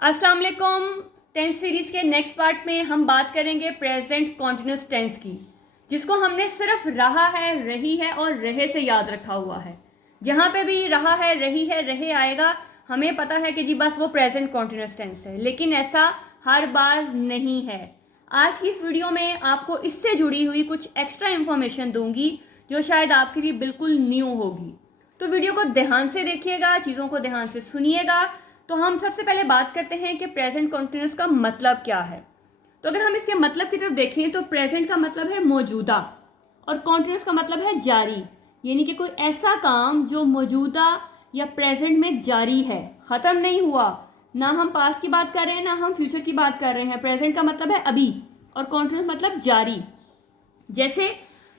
अस्सलाम वालेकुम। Tense series के नेक्स्ट पार्ट में हम बात करेंगे प्रेजेंट कॉन्टिन्यूस टेंस की, जिसको हमने सिर्फ रहा है, रही है और रहे से याद रखा हुआ है। जहाँ पे भी रहा है, रही है, रहे आएगा, हमें पता है कि जी बस वो प्रेजेंट कॉन्टिन्यूस टेंस है, लेकिन ऐसा हर बार नहीं है। आज की इस वीडियो में आपको इससे जुड़ी हुई कुछ एक्स्ट्रा इन्फॉर्मेशन दूंगी जो शायद आपके लिए बिल्कुल न्यू होगी। तो वीडियो को ध्यान से देखिएगा, चीज़ों को ध्यान से सुनिएगा। तो हम सबसे पहले बात करते हैं कि प्रेजेंट कॉन्टिन्यूस का मतलब क्या है। तो अगर हम इसके मतलब की तरफ देखें तो प्रेजेंट का मतलब है मौजूदा और कॉन्टिन्यूस का मतलब है जारी, यानी कि कोई ऐसा काम जो मौजूदा या प्रेजेंट में जारी है, ख़त्म नहीं हुआ। ना हम पास्ट की बात कर रहे हैं, ना हम फ्यूचर की बात कर रहे हैं। प्रेजेंट का मतलब है अभी और कॉन्टिन्यूस मतलब जारी। जैसे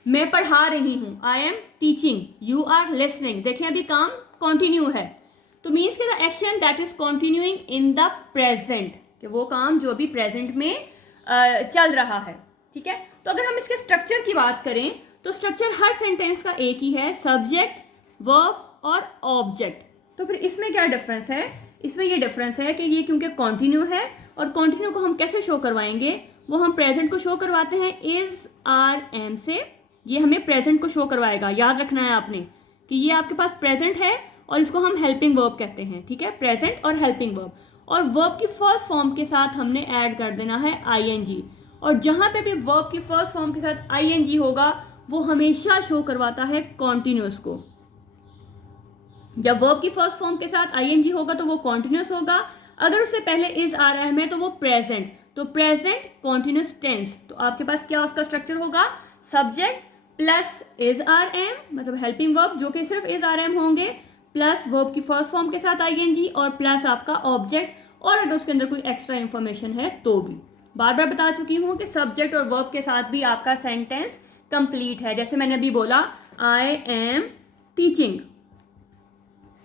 मैं पढ़ा रही हूँ, I am teaching, you are listening. देखिए अभी काम कॉन्टिन्यू है, तो मीन्स के the action that is continuing in the present, कि वो काम जो अभी प्रेजेंट में चल रहा है। ठीक है, तो अगर हम इसके स्ट्रक्चर की बात करें तो स्ट्रक्चर हर सेंटेंस का एक ही है, सब्जेक्ट, वर्ब और ऑब्जेक्ट। तो फिर इसमें क्या डिफरेंस है? इसमें ये डिफरेंस है कि ये क्योंकि कॉन्टिन्यू है, और कॉन्टिन्यू को हम कैसे शो करवाएंगे? वो हम प्रेजेंट को शो करवाते हैं इज आर एम से। ये हमें प्रेजेंट को शो करवाएगा। याद रखना है आपने कि ये आपके पास प्रेजेंट है और इसको हम हेल्पिंग वर्ब कहते हैं। ठीक है, प्रेजेंट और हेल्पिंग वर्ब, और वर्ब की फर्स्ट फॉर्म के साथ हमने ऐड कर देना है आईएनजी। और जहां पे भी वर्ब की फर्स्ट फॉर्म के साथ आईएनजी होगा वो हमेशा शो करवाता है कॉन्टिन्यूस को। जब वर्ब की फर्स्ट फॉर्म के साथ आईएनजी होगा तो वो कॉन्टिन्यूस होगा। अगर उससे पहले इज आ रहा है तो वो प्रेजेंट, तो प्रेजेंट कॉन्टिन्यूस टेंस। तो आपके पास क्या उसका स्ट्रक्चर होगा? Subject plus is are am, मतलब हेल्पिंग वर्ब जो कि सिर्फ इज आर एम होंगे, प्लस वर्ब की फर्स्ट फॉर्म के साथ आईएनजी, और प्लस आपका ऑब्जेक्ट, और अगर उसके अंदर कोई एक्स्ट्रा इंफॉर्मेशन है तो भी। बार बार बता चुकी हूँ कि सब्जेक्ट और वर्ब के साथ भी आपका सेंटेंस कंप्लीट है। जैसे मैंने अभी बोला आई am teaching,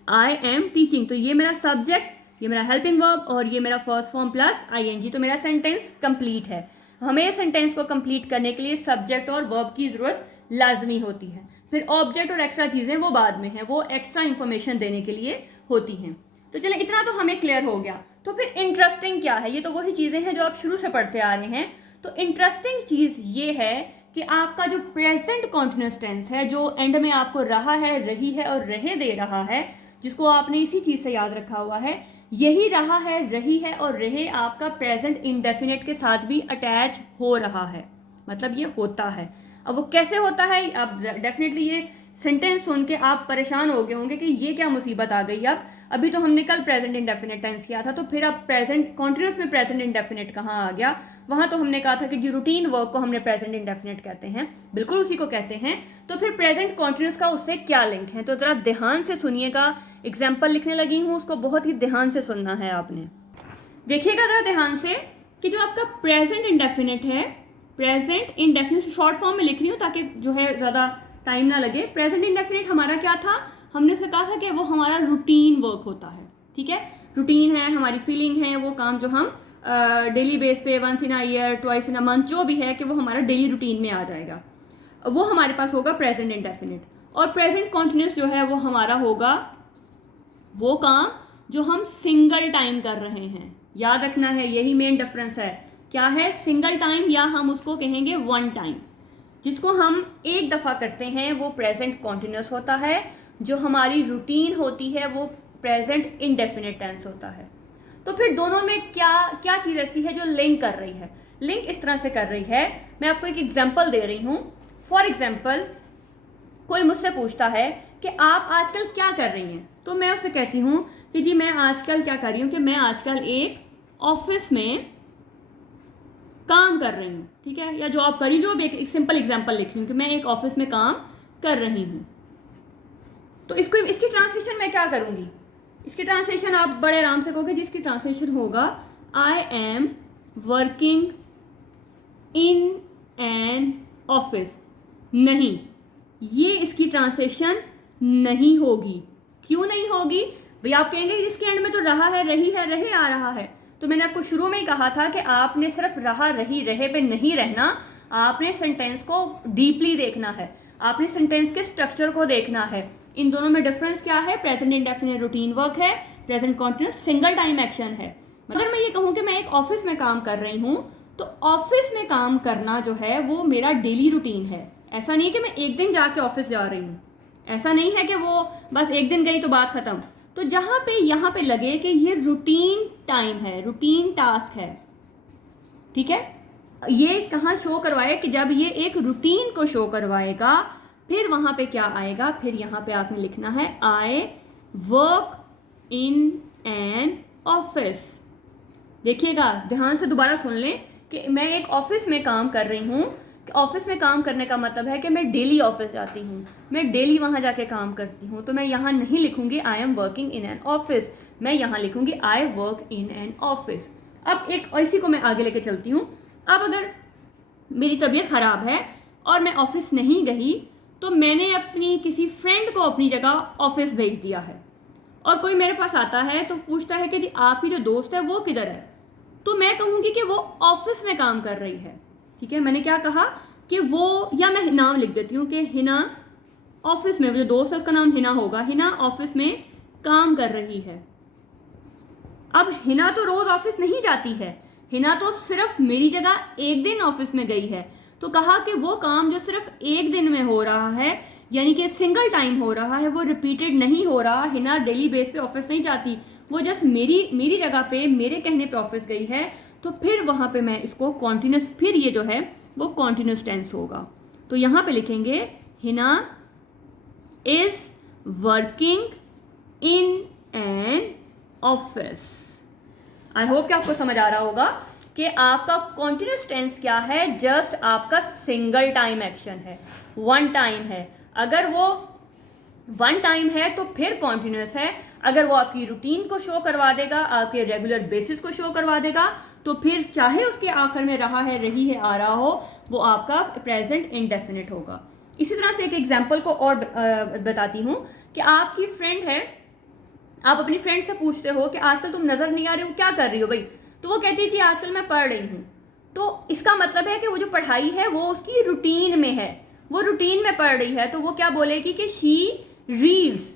I am teaching, तो ये मेरा सब्जेक्ट, ये मेरा हेल्पिंग वर्ब और ये मेरा फर्स्ट फॉर्म प्लस आईएनजी, तो मेरा सेंटेंस कंप्लीट है। हमें सेंटेंस को कंप्लीट करने के लिए सब्जेक्ट और वर्ब की ज़रूरत लाजमी होती है। फिर ऑब्जेक्ट और एक्स्ट्रा चीज़ें वो बाद में हैं, वो एक्स्ट्रा इंफॉर्मेशन देने के लिए होती हैं। तो चलिए इतना तो हमें क्लियर हो गया। तो फिर इंटरेस्टिंग क्या है? ये तो वही चीज़ें हैं जो आप शुरू से पढ़ते आ रहे हैं। तो इंटरेस्टिंग चीज़ ये है कि आपका जो प्रेजेंट कॉन्टिन्यूस टेंस है, जो एंड में आपको रहा है, रही है और रहे दे रहा है, जिसको आपने इसी चीज़ से याद रखा हुआ है, यही रहा है, रही है और रहे आपका प्रेजेंट इंडेफिनिट के साथ भी अटैच हो रहा है, मतलब ये होता है। अब वो कैसे होता है? आप डेफिनेटली ये सेंटेंस सुन के आप परेशान हो गए होंगे कि ये क्या मुसीबत आ गई। अब अभी तो हमने कल प्रेजेंट इंडेफिनिट टेंस किया था, तो फिर अब प्रेजेंट कॉन्टिन्यूस में प्रेजेंट इंडेफिनिट कहाँ आ गया? वहाँ तो हमने कहा था कि जो रूटीन वर्क को हमने प्रेजेंट इंडेफिनिट कहते हैं, बिल्कुल उसी को कहते हैं। तो फिर प्रेजेंट कॉन्टिन्यूस का उससे क्या लिंक है? तो ज़रा ध्यान से सुनिएगा। एग्जाम्पल लिखने लगी हूँ, उसको बहुत ही ध्यान से सुनना है आपने। देखिएगा ज़रा ध्यान से कि जो आपका प्रेजेंट इंडेफिनिट है, प्रेजेंट इंडेफिनिट शॉर्ट फॉर्म में लिख रही हूँ ताकि जो है ज़्यादा टाइम ना लगे। प्रेजेंट इंडेफिनिट हमारा क्या था? हमने उसे कहा था कि वो हमारा रूटीन वर्क होता है। ठीक है, रूटीन है, हमारी फीलिंग है, वो काम जो हम डेली बेस पे, once in a year, twice in a month, जो भी है कि वो हमारा डेली रूटीन में आ जाएगा, वो हमारे पास होगा प्रेजेंट इंडेफिनिट। और प्रेजेंट कॉन्टिन्यूस जो है वो हमारा होगा वो काम जो हम सिंगल टाइम कर रहे हैं। याद रखना है, यही मेन डिफरेंस है। क्या है? सिंगल टाइम, या हम उसको कहेंगे वन टाइम। जिसको हम एक दफ़ा करते हैं वो प्रेजेंट कॉन्टिन्यूस होता है, जो हमारी रूटीन होती है वो प्रेजेंट इंडेफिनिट टेंस होता है। तो फिर दोनों में क्या क्या चीज़ ऐसी है जो लिंक कर रही है? लिंक इस तरह से कर रही है, मैं आपको एक एग्जाम्पल दे रही हूँ। फॉर एग्जाम्पल, कोई मुझसे पूछता है कि आप आजकल क्या कर रही हैं, तो मैं उससे कहती हूँ कि जी मैं आजकल क्या कर रही हूँ कि मैं आजकल एक ऑफिस में काम कर रही हूँ। ठीक है, या जॉब कर रही हूँ, जो भी एक सिंपल एग्जांपल लिख रही हूँ कि मैं एक ऑफिस में काम कर रही हूँ। तो इसकी ट्रांसलेशन मैं क्या करूँगी? इसकी ट्रांसलेशन आप बड़े आराम से कहोगे, जिसकी ट्रांसलेशन होगा I am working in an office. नहीं, ये इसकी ट्रांसलेशन नहीं होगी। क्यों नहीं होगी भाई? आप कहेंगे इसके एंड में तो रहा है, रही है, रहे आ रहा है। तो मैंने आपको शुरू में ही कहा था कि आपने सिर्फ रहा, रही, रहे पे नहीं रहना, आपने सेंटेंस को डीपली देखना है, आपने सेंटेंस के स्ट्रक्चर को देखना है। इन दोनों में डिफरेंस क्या है? प्रेजेंट इंडेफिनिट रूटीन वर्क है, present continuous single time action है। अगर मैं ये कहूँ कि मैं एक ऑफिस में काम कर रही हूँ, तो ऑफिस में काम करना जो है वो मेरा डेली रूटीन है। ऐसा नहीं कि मैं एक दिन जाके ऑफिस जा रही हूँ, ऐसा नहीं है कि वो बस एक दिन गई तो बात ख़त्म। तो जहाँ पे यहाँ पे लगे कि ये रूटीन टाइम है, रूटीन टास्क है, ठीक है, ये कहाँ शो करवाए कि जब ये एक रूटीन को शो करवाएगा, फिर वहाँ पे क्या आएगा, फिर यहाँ पे आपने लिखना है I work in an office. देखिएगा, ध्यान से दोबारा सुन लें कि मैं एक ऑफिस में काम कर रही हूँ। ऑफिस में काम करने का मतलब है कि मैं डेली ऑफिस जाती हूँ, मैं डेली वहाँ जाके काम करती हूँ। तो मैं यहाँ नहीं लिखूँगी I am working in an office, मैं यहाँ लिखूँगी I work in an office. अब एक इसी को मैं आगे लेके चलती हूँ। अब अगर मेरी तबीयत ख़राब है और मैं ऑफिस नहीं गई, तो मैंने अपनी किसी फ्रेंड को अपनी जगह ऑफिस भेज दिया है, और कोई मेरे पास आता है तो पूछता है कि जी आपकी जो दोस्त है वो किधर है, तो मैं कहूँगी कि वो ऑफिस में काम कर रही है। ठीक है, मैंने क्या कहा कि वो, या मैं नाम लिख देती हूँ कि हिना ऑफिस में, जो दोस्त है उसका नाम हिना होगा, हिना ऑफिस में काम कर रही है। अब हिना तो रोज ऑफिस नहीं जाती है, हिना तो सिर्फ मेरी जगह एक दिन ऑफिस में गई है। तो कहा कि वो काम जो सिर्फ एक दिन में हो रहा है, यानी कि सिंगल टाइम हो रहा है, वो रिपीटेड नहीं हो रहा। हिना डेली बेस पे ऑफिस नहीं जाती, वो जस्ट मेरी जगह पे मेरे कहने पे ऑफिस गई है। तो फिर वहाँ पे मैं इसको कॉन्टिन्यूस, फिर ये जो है वो कॉन्टिन्यूस टेंस होगा। तो यहाँ पे लिखेंगे Hina is working in an office. I hope कि आपको समझ आ रहा होगा कि आपका कॉन्टिन्यूस टेंस क्या है, जस्ट आपका सिंगल टाइम एक्शन है, वन टाइम है। अगर वो वन टाइम है तो फिर कॉन्टिन्यूस है। अगर वो आपकी रूटीन को शो करवा देगा, आपके रेगुलर बेसिस को शो करवा देगा, तो फिर चाहे उसके आखिर में रहा है, रही है, आ रहा हो, वो आपका प्रेजेंट इंडेफिनिट होगा। इसी तरह से एक एग्जाम्पल को और बताती हूँ कि आपकी फ्रेंड है, आप अपनी फ्रेंड से पूछते हो कि आजकल तुम नज़र नहीं आ रही हो, क्या कर रही हो भाई, तो वो कहती है जी आजकल मैं पढ़ रही हूँ। तो इसका मतलब है कि वो जो पढ़ाई है वो उसकी रूटीन में है, वो रूटीन में पढ़ रही है। तो वो क्या बोलेगी कि शी रीड्स।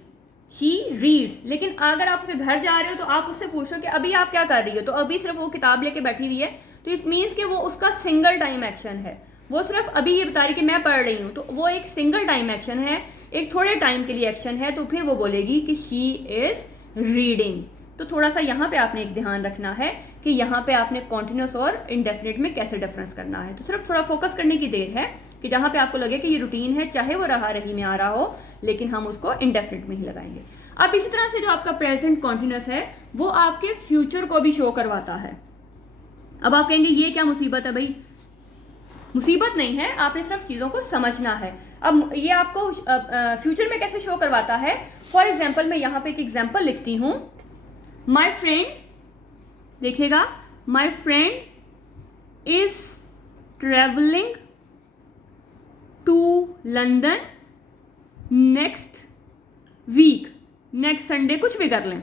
लेकिन अगर आप उसके घर जा रहे हो तो आप उससे पूछो कि अभी आप क्या कर रही हो, तो अभी सिर्फ वो किताब लेके बैठी हुई है, तो इट मीन्स कि वो उसका सिंगल टाइम एक्शन है। वो सिर्फ अभी ये बता रही कि मैं पढ़ रही हूँ, तो वो एक सिंगल टाइम एक्शन है, एक थोड़े टाइम के लिए एक्शन है। तो फिर वो बोलेगी कि शी इज रीडिंग। तो थोड़ा सा यहाँ पे आपने एक ध्यान रखना है कि यहाँ पे आपने कॉन्टिन्यूस और इंडेफिनिट में कैसे डिफरेंस करना है। तो सिर्फ थोड़ा फोकस करने की देर है कि जहाँ पे आपको लगे कि ये रूटीन है, चाहे वो रहा रही में आ रहा हो, लेकिन हम उसको इंडेफिनिट में ही लगाएंगे। अब इसी तरह से जो आपका प्रेजेंट कॉन्टिन्यूस है वो आपके फ्यूचर को भी शो करवाता है। अब आप कहेंगे ये क्या मुसीबत है भाई, मुसीबत नहीं है, आपने सिर्फ चीज़ों को समझना है। अब ये आपको फ्यूचर में कैसे शो करवाता है, फॉर एग्जाम्पल मैं यहाँ पे एक एग्जाम्पल लिखती हूँ। माई फ्रेंड, देखिएगा, my friend is travelling to London next week, next Sunday, कुछ भी कर लें।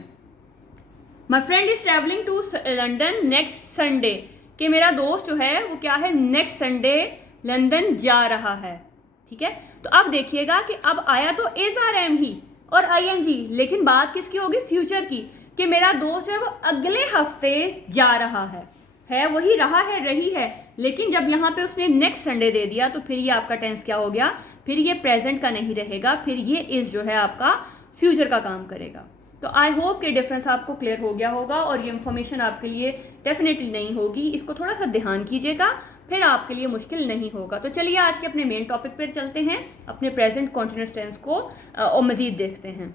My friend is travelling to London next Sunday, कि मेरा दोस्त जो है वो क्या है, नेक्स्ट संडे लंदन जा रहा है। ठीक है, तो अब देखिएगा कि अब आया तो इज आर एम ही और ING, लेकिन बात किसकी होगी, फ्यूचर की, कि मेरा दोस्त है वो अगले हफ्ते जा रहा है वही रहा है, रही है, लेकिन जब यहाँ पे उसने नेक्स्ट संडे दे दिया तो फिर ये आपका टेंस क्या हो गया, फिर ये प्रेजेंट का नहीं रहेगा, फिर ये इज जो है आपका फ्यूचर का काम करेगा। तो आई होप कि डिफरेंस आपको क्लियर हो गया होगा और ये इन्फॉर्मेशन आपके लिए डेफिनेटली नहीं होगी, इसको थोड़ा सा ध्यान कीजिएगा, फिर आपके लिए मुश्किल नहीं होगा। तो चलिए आज के अपने मेन टॉपिक पर चलते हैं, अपने प्रेजेंट कॉन्टिन्यूअस टेंस को और मज़ीद देखते हैं।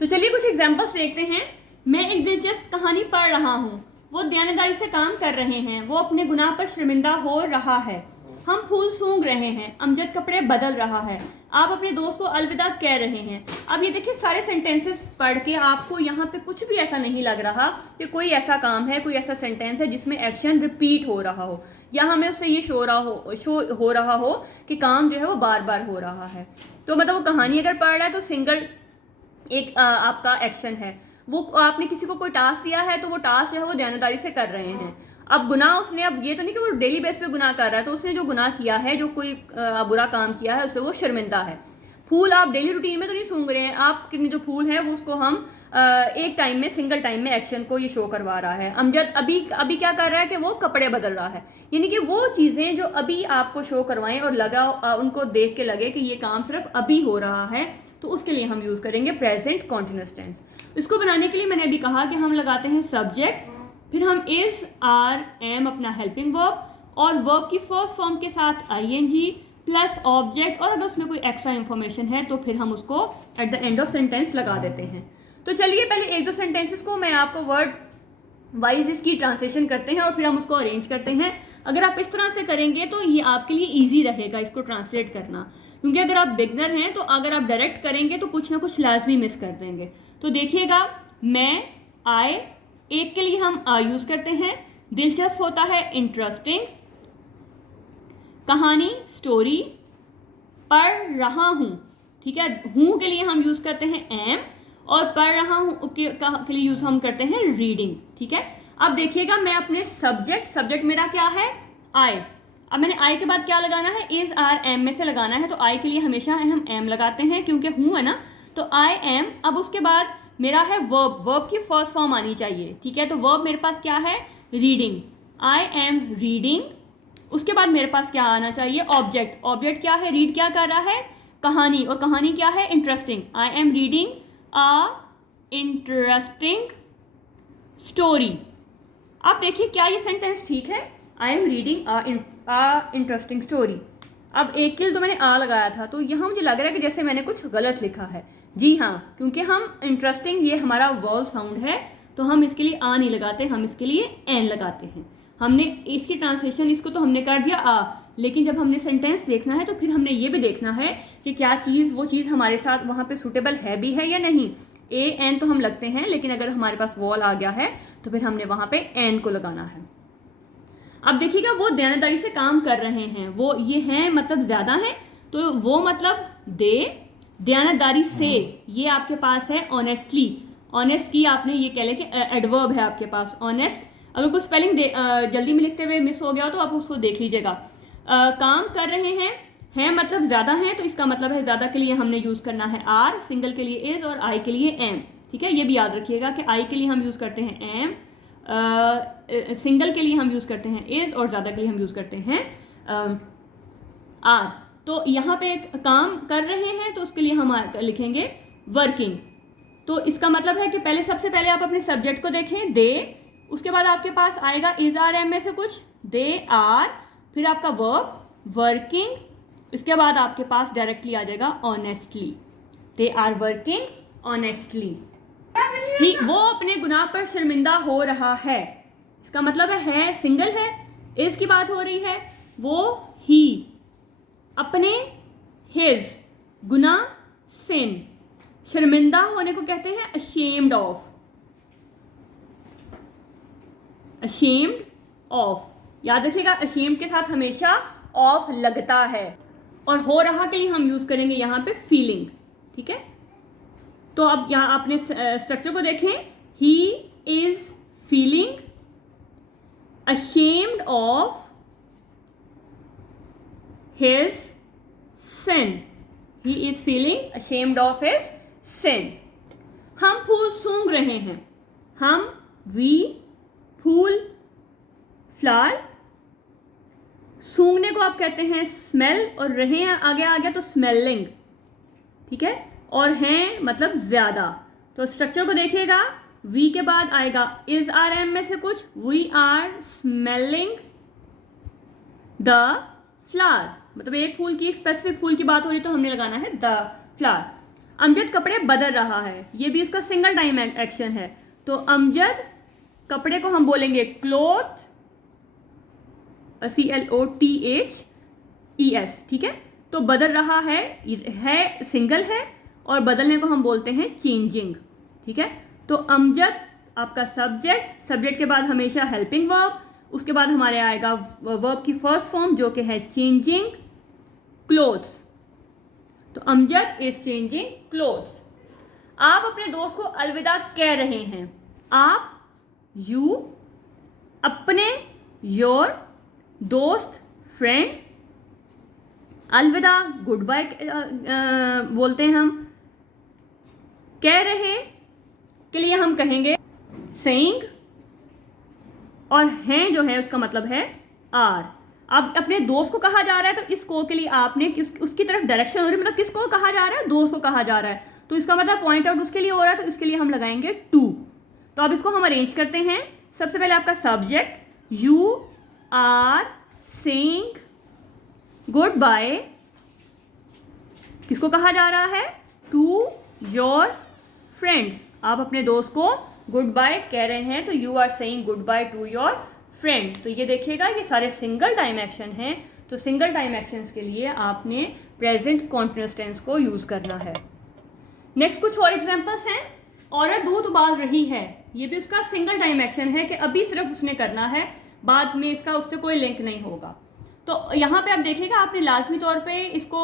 तो चलिए कुछ एग्जाम्पल्स देखते हैं। मैं एक दिलचस्प कहानी पढ़ रहा हूँ, वो दयानतदारी से काम कर रहे हैं, वो अपने गुनाह पर शर्मिंदा हो रहा है, हम फूल सूंघ रहे हैं, अमजद कपड़े बदल रहा है, आप अपने दोस्त को अलविदा कह रहे हैं। अब ये देखिए सारे सेंटेंसेस पढ़ के आपको यहाँ पे कुछ भी ऐसा नहीं लग रहा कि कोई ऐसा काम है, कोई ऐसा सेंटेंस है जिसमें एक्शन रिपीट हो रहा हो या हमें उससे ये शो हो रहा हो कि काम जो है वो बार बार हो रहा है। तो मतलब वो कहानी अगर पढ़ रहा है तो सिंगल एक आपका एक्शन है, वो आपने किसी को कोई टास्क दिया है तो वो टास्क जो है वो दयानतदारी से कर रहे हैं। अब गुनाह उसने, अब ये तो नहीं कि वो डेली बेस पे गुनाह कर रहा है, तो उसने जो गुनाह किया है, जो कोई बुरा काम किया है, उस पर वो शर्मिंदा है। फूल आप डेली रूटीन में तो नहीं सूंघ रहे हैं, आपके जो फूल है वो उसको हम एक टाइम में, सिंगल टाइम में एक्शन को ये शो करवा रहा है। अमजद अभी अभी क्या कर रहा है कि वो कपड़े बदल रहा है, यानी कि वो चीज़ें जो अभी आपको शो करवाएं और उनको देख के लगे कि ये काम सिर्फ अभी हो रहा है, तो उसके लिए हम यूज़ करेंगे प्रेजेंट कॉन्टिन्यूस टेंस। इसको बनाने के लिए मैंने अभी कहा कि हम लगाते हैं सब्जेक्ट, फिर हम इज, आर, एम अपना हेल्पिंग वर्ब, और वर्ब की फर्स्ट फॉर्म के साथ आईएनजी प्लस ऑब्जेक्ट, और अगर उसमें कोई एक्स्ट्रा इन्फॉर्मेशन है तो फिर हम उसको at the end of sentence लगा देते हैं। तो चलिए पहले एक दो सेंटेंसेस को मैं आपको वर्ड वाइज इसकी ट्रांसलेशन करते हैं और फिर हम उसको अरेंज करते हैं। अगर आप इस तरह से करेंगे तो ये आपके लिए ईजी रहेगा इसको ट्रांसलेट करना, क्योंकि अगर आप बिगनर हैं तो अगर आप डायरेक्ट करेंगे तो कुछ ना कुछ लाजमी मिस कर देंगे। तो देखिएगा, मैं, आए, एक के लिए हम यूज़ करते हैं, दिलचस्प होता है इंटरेस्टिंग, कहानी स्टोरी, पढ़ रहा हूँ, ठीक है, हूँ के लिए हम यूज़ करते हैं एम, और पढ़ रहा हूँ के लिए यूज़ हम करते हैं रीडिंग, ठीक है। अब देखिएगा, मैं अपने सब्जेक्ट मेरा क्या है, आई। अब मैंने आई के बाद क्या लगाना है, इज, आर, एम में से लगाना है, तो आई के लिए हमेशा हम एम लगाते हैं क्योंकि हूँ है ना, तो आई एम। अब उसके बाद मेरा है वर्ब की फर्स्ट फॉर्म आनी चाहिए, ठीक है। तो वर्ब मेरे पास क्या है, रीडिंग, आई एम रीडिंग। उसके बाद मेरे पास क्या आना चाहिए, ऑब्जेक्ट क्या है, रीड क्या कर रहा है, कहानी, और कहानी क्या है, interesting, I am reading a interesting story. अब देखिए क्या ये सेंटेंस ठीक है, I am reading a interesting story. अब एक के लिए तो मैंने आ लगाया था, तो यहाँ मुझे लग रहा है कि जैसे मैंने कुछ गलत लिखा है। जी हाँ, क्योंकि हम इंटरेस्टिंग, ये हमारा वॉल साउंड है, तो हम इसके लिए आ नहीं लगाते, हम इसके लिए एन लगाते हैं। हमने इसकी ट्रांसलेशन, इसको तो हमने कर दिया आ, लेकिन जब हमने सेंटेंस देखना है तो फिर हमने ये भी देखना है कि क्या चीज़, वो चीज़ हमारे साथ वहाँ पे सूटेबल है भी है या नहीं। ए एन तो हम लगते हैं, लेकिन अगर हमारे पास वॉल आ गया है तो फिर हमने वहाँ पे एन को लगाना है। अब देखिएगा, वो दयानतदारी से काम कर रहे हैं, वो ये हैं मतलब ज़्यादा है, तो वो मतलब दे, दयानतदारी से, ये आपके पास है ऑनेस्टली। ऑनेस्ट की आपने ये कह लें कि एडवर्ब है आपके पास, ऑनेस्ट। अगर कुछ स्पेलिंग जल्दी में लिखते हुए मिस हो गया हो तो आप उसको देख लीजिएगा। काम कर रहे हैं मतलब ज़्यादा हैं, तो इसका मतलब है ज़्यादा के लिए हमने यूज़ करना है आर, सिंगल के लिए इज, और आई के लिए एम, ठीक है। ये भी याद रखिएगा कि आई के लिए हम यूज़ करते हैं एम, सिंगल के लिए हम यूज़ करते हैं इज, और ज़्यादा के लिए हम यूज़ करते हैं आर। तो यहाँ पे एक काम कर रहे हैं तो उसके लिए हम लिखेंगे वर्किंग। तो इसका मतलब है कि पहले, सबसे पहले आप अपने सब्जेक्ट को देखें, दे, उसके बाद आपके पास आएगा इज, आर, एम में से कुछ, दे आर, फिर आपका वर्ब वर्किंग, इसके बाद आपके पास डायरेक्टली आ जाएगा honestly, they are working honestly. He, वो अपने गुनाह पर शर्मिंदा हो रहा है, इसका मतलब है सिंगल है, इज की बात हो रही है, वो ही, अपने हिज, गुनाह सिन, शर्मिंदा होने को कहते हैं ashamed of, ashamed of, याद रखिएगा ashamed के साथ हमेशा ऑफ लगता है, और हो रहा के लिए हम यूज करेंगे यहाँ पे फीलिंग, ठीक है। तो अब यहाँ आपने स्ट्रक्चर को देखें, he is feeling ashamed of his sin, he is feeling ashamed of his sin। हम फूल सूंघ रहे हैं, हम, वी, फूल, फ्लावर, सूंघने को आप कहते हैं स्मेल, और रहे आगे आ गया तो स्मेलिंग, ठीक है, और हैं मतलब ज्यादा। तो स्ट्रक्चर को देखिएगा, वी के बाद आएगा इज, आर, एम में से कुछ, we are smelling the flower, मतलब एक फूल की, स्पेसिफिक फूल की बात हो रही तो हमने लगाना है द फ्लावर। अमजद कपड़े बदल रहा है, ये भी उसका सिंगल टाइम एक्शन है, तो अमजद कपड़े को हम बोलेंगे क्लोथ, CLOTHES, ठीक है। तो बदल रहा है सिंगल है, और बदलने को हम बोलते हैं चेंजिंग, ठीक है। तो अमजद आपका सब्जेक्ट के बाद हमेशा हेल्पिंग वर्ब, उसके बाद हमारे आएगा वर्ब की फर्स्ट फॉर्म जो कि है चेंजिंग क्लोथ्स, तो अमजद इज चेंजिंग क्लोथ्स। आप अपने दोस्त को अलविदा कह रहे हैं, आप, यू, अपने, योर, दोस्त, फ्रेंड, अलविदा गुड बाय बोलते हैं हम, कह रहे के लिए हम कहेंगे सेइंग, और हैं जो है उसका मतलब है आर। अब अपने दोस्त को कहा जा रहा है तो इसको के लिए आपने उसकी तरफ डायरेक्शन हो रही है, मतलब किसको कहा जा रहा है, दोस्त को कहा जा रहा है, तो इसका मतलब पॉइंट आउट उसके लिए हो रहा है, तो इसके लिए हम लगाएंगे टू। तो अब इसको हम अरेंज करते हैं। सबसे पहले आपका subject, you are saying goodbye, किसको कहा जा रहा है, टू योर फ्रेंड। आप अपने दोस्त को गुड बाय कह रहे हैं, तो you are saying goodbye to your friend. तो ये देखिएगा ये सारे सिंगल टाइम एक्शन हैं, तो सिंगल टाइम एक्शंस के लिए आपने प्रेजेंट कॉन्टिन्यूअस टेंस को यूज करना है। नेक्स्ट कुछ और एग्जांपल्स हैं। औरत दूध उबाल रही है, ये भी उसका सिंगल टाइम एक्शन है कि अभी सिर्फ उसने करना है, बाद में इसका उससे कोई लिंक नहीं होगा। तो यहाँ पे आप देखिएगा आपने लाजमी तौर पे इसको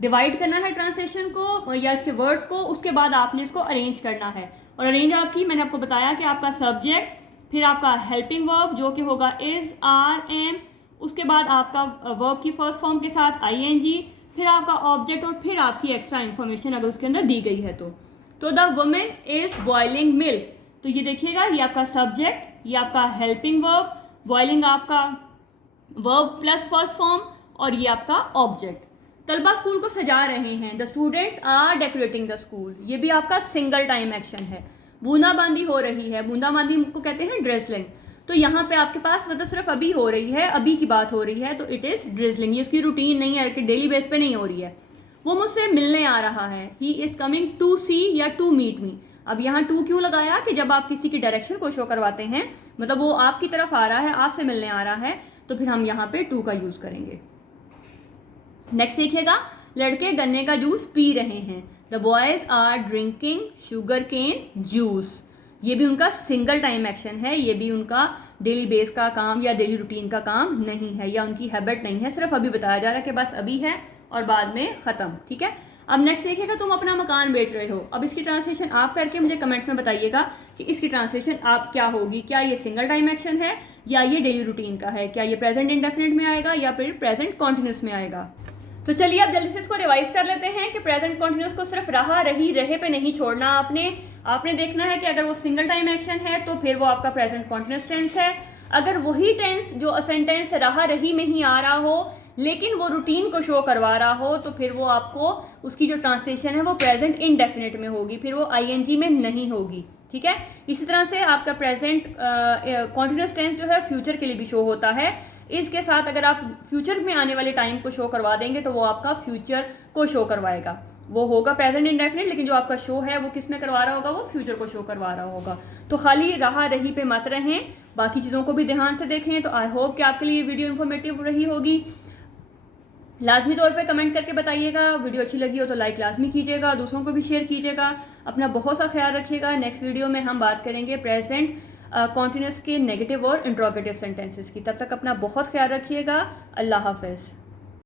डिवाइड करना है ट्रांसलेशन को या इसके वर्ड्स को, उसके बाद आपने इसको अरेंज करना है। और अरेंज आपकी मैंने आपको बताया कि आपका सब्जेक्ट, फिर आपका हेल्पिंग वर्ब जो कि होगा इज, आर, एम, उसके बाद आपका वर्ब की फर्स्ट फॉर्म के साथ आईएनजी, फिर आपका ऑब्जेक्ट, और फिर आपकी एक्स्ट्रा इन्फॉर्मेशन अगर उसके अंदर दी गई है तो the women is boiling milk. तो ये देखिएगा ये आपका सब्जेक्ट, ये आपका हेल्पिंग वर्ब, बॉइलिंग आपका वर्ब प्लस फर्स्ट फॉर्म, और ये आपका ऑब्जेक्ट। तलबा स्कूल को सजा रहे हैं, the students are decorating the school, ये भी आपका सिंगल टाइम एक्शन है। बूंदाबांदी हो रही है, बूंदाबांदी को कहते हैं ड्रिजलिंग, तो यहाँ पे आपके पास मतलब सिर्फ अभी हो रही है, अभी की बात हो रही है, तो इट इज़ ड्रिजलिंग। ये उसकी रूटीन नहीं है कि डेली बेस पे नहीं हो रही है। वो मुझसे मिलने आ रहा है, ही इज़ कमिंग टू सी या टू मीट मी। अब यहाँ टू क्यों लगाया कि जब आप किसी की डायरेक्शन को शो करवाते हैं, मतलब वो आपकी तरफ आ रहा है, आपसे मिलने आ रहा है, तो फिर हम यहाँ पे टू का यूज़ करेंगे। नेक्स्ट देखिएगा, लड़के गन्ने का जूस पी रहे हैं, the boys are drinking sugarcane juice. ये भी उनका सिंगल टाइम एक्शन है, ये भी उनका डेली बेस का काम या डेली रूटीन का काम नहीं है, या उनकी हैबिट नहीं है, सिर्फ अभी बताया जा रहा है कि बस अभी है और बाद में ख़त्म। ठीक है, अब नेक्स्ट देखिएगा, तुम अपना मकान बेच रहे हो। अब इसकी ट्रांसलेशन आप करके मुझे कमेंट में बताइएगा कि इसकी ट्रांसलेशन आप क्या होगी, क्या ये सिंगल टाइम एक्शन है या ये डेली रूटीन का है, क्या ये प्रेजेंट इंडेफिनिट में आएगा या फिर प्रेजेंट कॉन्टिन्यूस में आएगा। तो चलिए अब जल्दी से इसको रिवाइज कर लेते हैं कि प्रेजेंट कॉन्टिन्यूस को सिर्फ रहा, रही, रहे पे नहीं छोड़ना। आपने देखना है कि अगर वो सिंगल टाइम एक्शन है तो फिर वो आपका प्रेजेंट कॉन्टिन्यूस टेंस है। अगर वही टेंस जो सेंटेंस रहा, रही में ही आ रहा हो लेकिन वो रूटीन को शो करवा रहा हो, तो फिर वो आपको उसकी जो ट्रांसलेशन है वो प्रेजेंट इंडेफिनिट में होगी, फिर वो आईएनजी में नहीं होगी। ठीक है, इसी तरह से आपका प्रेजेंट कॉन्टिन्यूस टेंस जो है फ्यूचर के लिए भी शो होता है। इसके साथ अगर आप फ्यूचर में आने वाले टाइम को शो करवा देंगे तो वो आपका फ्यूचर को शो करवाएगा, वो होगा प्रेजेंट इंडेफिनिट, लेकिन जो आपका शो है वो किस में करवा रहा होगा, वो फ्यूचर को शो करवा रहा होगा। तो खाली रहा, रही पे मत रहें, बाकी चीज़ों को भी ध्यान से देखें। तो आई होप कि आपके लिए वीडियो इन्फॉर्मेटिव रही होगी। लाजमी तौर पे कमेंट करके बताइएगा, वीडियो अच्छी लगी हो तो लाइक लाजमी कीजिएगा, दूसरों को भी शेयर कीजिएगा। अपना बहुत सा ख्याल रखिएगा। नेक्स्ट वीडियो में हम बात करेंगे प्रेजेंट कॉन्टिन्यूस के नेगेटिव और इंट्रोगेटिव सेंटेंसेस की। तब तक अपना बहुत ख्याल रखिएगा। अल्लाह हाफ़िज़।